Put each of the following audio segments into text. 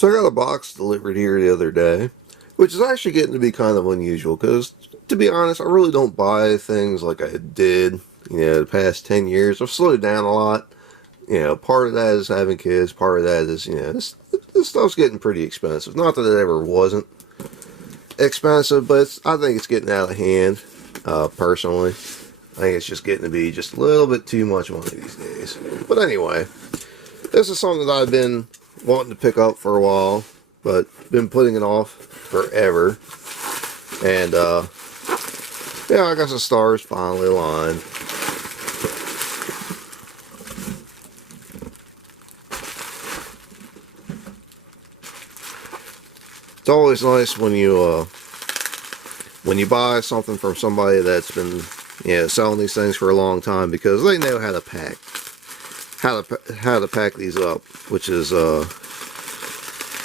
So I got a box delivered here the other day, which is actually getting to be kind of unusual because, to be honest, I really don't buy things like I did, the past 10 years. I've slowed down a lot. Part of that is having kids, part of that is, this stuff's getting pretty expensive. Not that it ever wasn't expensive, but I think it's getting out of hand, personally. I think it's just getting to be just a little bit too much one of these days. But anyway, this is something that I've been wanting to pick up for a while, but been putting it off forever. And I guess the stars finally aligned. It's always nice when you buy something from somebody that's been selling these things for a long time, because they know how to pack these up, which is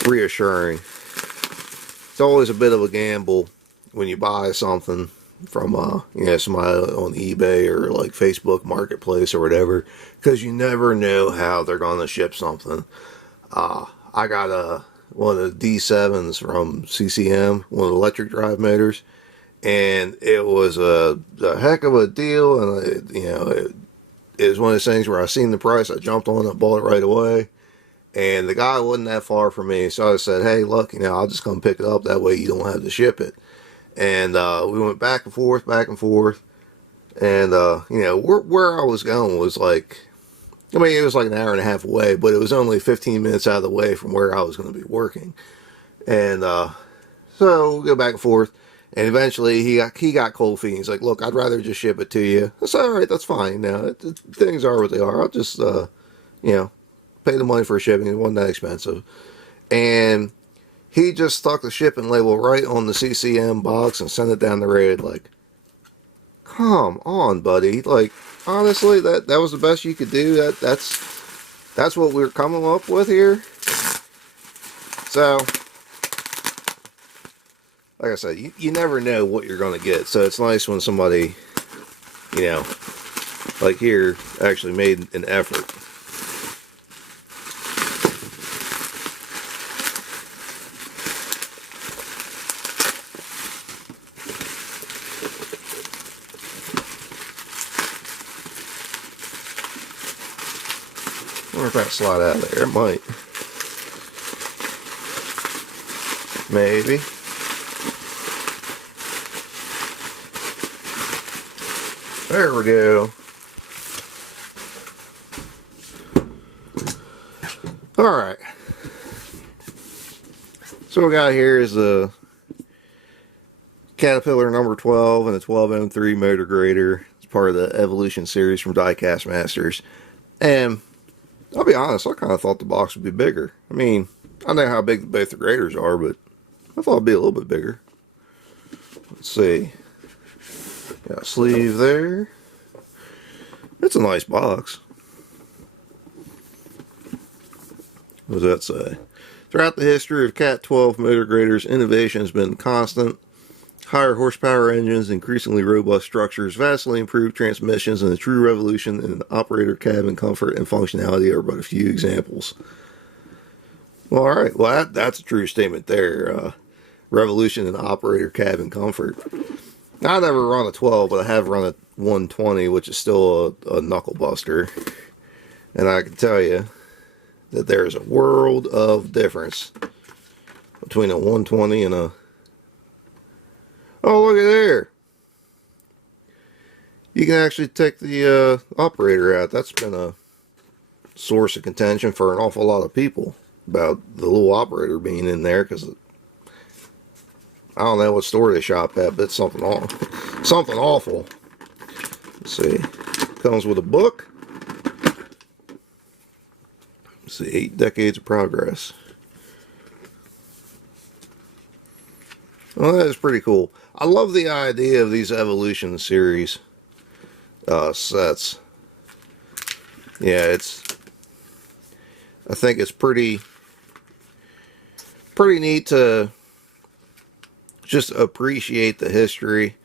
reassuring. It's always a bit of a gamble when you buy something from somebody on eBay or like Facebook Marketplace or whatever, because you never know how they're going to ship something. I got one of the D7s from CCM, one of the electric drive motors, and it was a heck of a deal. And it was one of those things where I seen the price, I jumped on it, bought it right away. And the guy wasn't that far from me, so I said, hey, look, I'll just come pick it up. That way you don't have to ship it. And we went back and forth. And, where I was going was like, it was like an hour and a half away, but it was only 15 minutes out of the way from where I was going to be working. And so we go back and forth. And eventually he got cold feet. He's like, look, I'd rather just ship it to you. I said, all right, that's fine. Now, things are what they are. I'll just, pay the money for shipping. It wasn't that expensive. And he just stuck the shipping label right on the CCM box and sent it down the road. Like, come on, buddy. Like, honestly, that was the best you could do. That's what we're coming up with here. So, like I said, you never know what you're going to get. So it's nice when somebody, like here, actually made an effort. I wonder if that slide out of there. It might. Maybe. There we go. Alright. So what we got here is a Caterpillar number 12 and a 12M3 motor grader. It's part of the Evolution series from Diecast Masters. And I'll be honest, I kind of thought the box would be bigger. I mean, I know how big both the graders are, but I thought it'd be a little bit bigger. Let's see. Got a sleeve there. It's a nice box. What does that say? Throughout the history of Cat 12 motor graders, innovation has been constant. Higher horsepower engines, increasingly robust structures, vastly improved transmissions, and a true revolution in operator cabin comfort and functionality are but a few examples. Well, alright. Well, that's a true statement there. Revolution in operator cabin comfort. Now, I never run a 12, but I have run a 120, which is still a knuckle buster. And I can tell you that there's a world of difference between a 120 and a... Oh, look at there. You can actually take the operator out. That's been a source of contention for an awful lot of people about the little operator being in there, because I don't know what store they shop at, but it's something awful. Let's see. Comes with a book. Let's see, 8 decades of progress. Well, that is pretty cool. I love the idea of these Evolution series sets. Yeah, I think it's pretty neat to just appreciate the history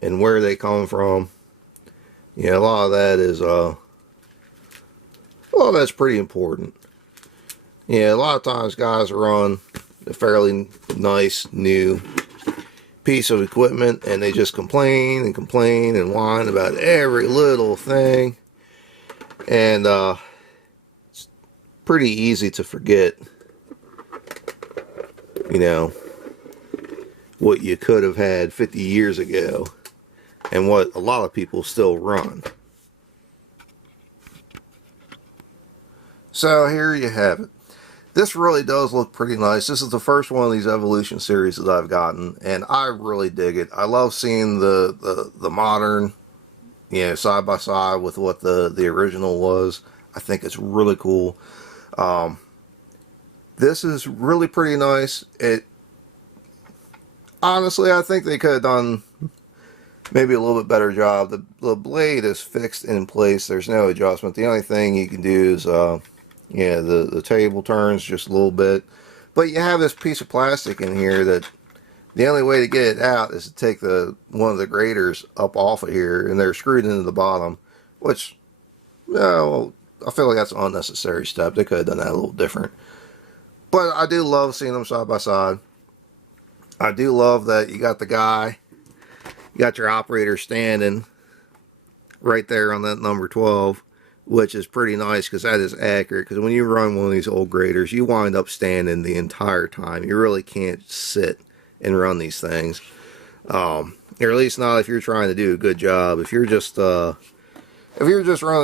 and where they come from. Yeah, a lot of that is, well, that's pretty important. Yeah, a lot of times guys are on a fairly nice new piece of equipment and they just complain and complain and whine about every little thing. And it's pretty easy to forget, you know, what you could have had 50 years ago and what a lot of people still run. So here you have it. This really does look pretty nice. This is the first one of these Evolution series that I've gotten, and I really dig it. I love seeing the modern, you know, side by side with what the original was. I think it's really cool. This is really pretty nice. It honestly, I think they could have done maybe a little bit better job. The blade is fixed in place. There's no adjustment. The only thing you can do is yeah, the table turns just a little bit. But you have this piece of plastic in here that the only way to get it out is to take one of the graters up off of here, and they're screwed into the bottom, which, well, I feel like that's an unnecessary step. They could have done that a little different. But I do love seeing them side by side. I do love that you got you got your operator standing right there on that number 12. Which is pretty nice because that is accurate. Because when you run one of these old graders, you wind up standing the entire time. You really can't sit and run these things, or at least not if you're trying to do a good job. If you're just running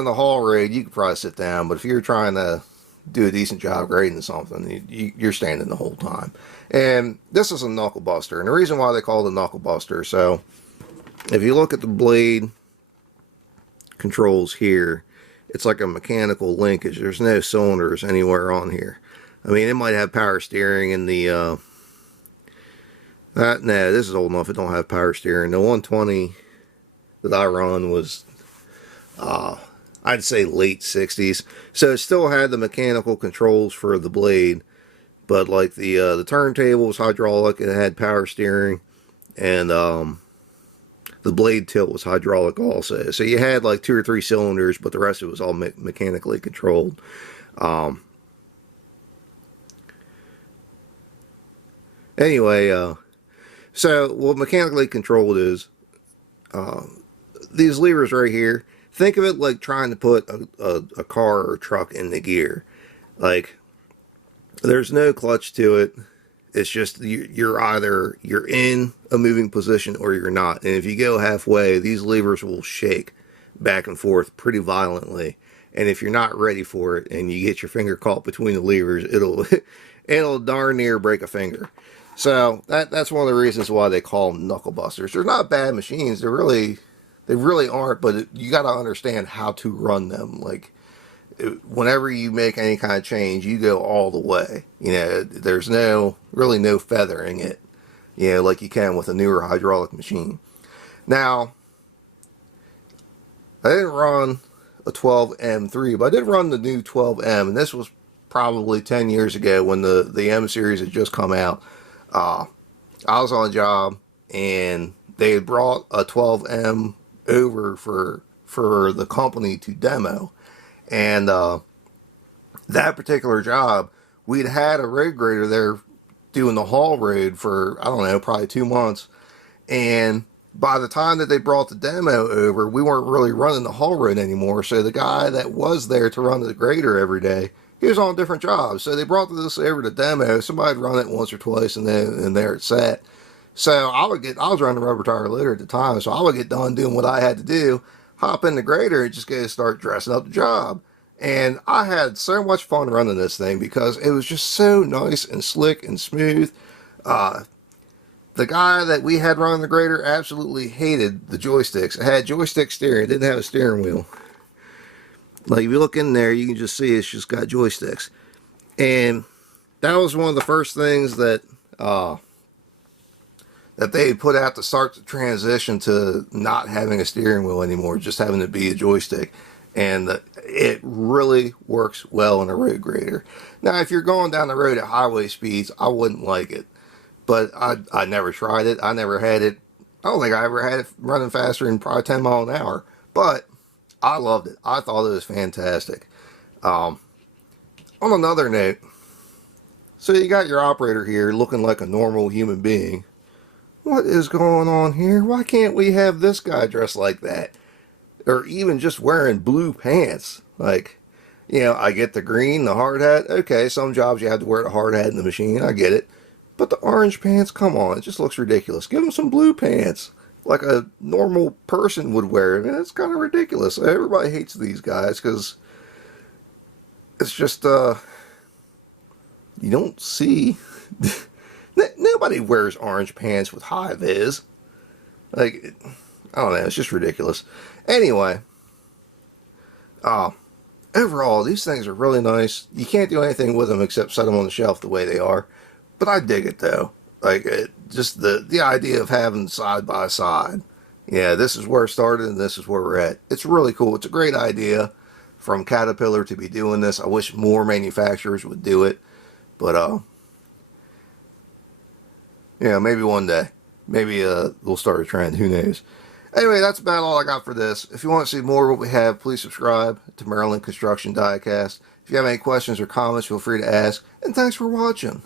the haul rig, you could probably sit down. But if you're trying to do a decent job grading something, you're standing the whole time. And this is a knuckle buster, and the reason why they call it a knuckle buster. So if you look at the blade controls here, it's like a mechanical linkage. There's no cylinders anywhere on here. I mean, it might have power steering in the no, this is old enough. It don't have power steering. The 120 that I run was I'd say late 60s. So it still had the mechanical controls for the blade, but like the turntable was hydraulic. It had power steering, and the blade tilt was hydraulic also. So you had like 2 or 3 cylinders, but the rest of it was all mechanically controlled. Anyway, so what mechanically controlled is these levers right here. Think of it like trying to put a car or truck in the gear. Like, there's no clutch to it. It's just you're either in a moving position or you're not. And if you go halfway, these levers will shake back and forth pretty violently. And if you're not ready for it and you get your finger caught between the levers, it'll darn near break a finger. So that's one of the reasons why they call them knuckle busters. They're not bad machines. They really aren't. But you got to understand how to run them. Like, whenever you make any kind of change, you go all the way. You know, there's really no feathering it, you know, like you can with a newer hydraulic machine. Now, I didn't run a 12M3, but I did run the new 12M, and this was probably 10 years ago when the M series had just come out. I was on a job, and they had brought a 12M over for the company to demo. And that particular job, we'd had a road grader there doing the haul road for, I don't know, probably 2 months. And by the time that they brought the demo over, we weren't really running the haul road anymore. So the guy that was there to run the grader every day, he was on a different job. So they brought this over to demo. Somebody'd run it once or twice, and there it sat. So I was running a rubber tire loader at the time, so I would get done doing what I had to do, hop in the grader, and just go start dressing up the job. And I had so much fun running this thing because it was just so nice and slick and smooth. The guy that we had running the grader absolutely hated the joysticks. It had joystick steering. It didn't have a steering wheel. Like, if you look in there, you can just see it's just got joysticks. And that was one of the first things that that they put out to start the transition to not having a steering wheel anymore, just having it be a joystick. And it really works well in a road grader. Now, if you're going down the road at highway speeds, I wouldn't like it. But I never tried it. I never had it. I don't think I ever had it running faster than probably 10 miles an hour. But I loved it. I thought it was fantastic. On another note, So you got your operator here looking like a normal human being. What is going on here? Why can't we have this guy dressed like that? Or even just wearing blue pants? Like, I get the green, the hard hat. Okay, some jobs you have to wear the hard hat in the machine. I get it. But the orange pants, come on, it just looks ridiculous. Give him some blue pants. Like a normal person would wear it. And it's kind of ridiculous. Everybody hates these guys because it's just, you don't see. Nobody wears orange pants with high vis. Like, I don't know, it's just ridiculous. Anyway, overall, these things are really nice. You can't do anything with them except set them on the shelf the way they are. But I dig it though. Like, just the idea of having side by side. Yeah, this is where it started and this is where we're at. It's really cool. It's a great idea from Caterpillar to be doing this. I wish more manufacturers would do it. But, maybe one day. Maybe we'll start a trend. Who knows? Anyway, that's about all I got for this. If you want to see more of what we have, please subscribe to Maryland Construction Diecast. If you have any questions or comments, feel free to ask. And thanks for watching.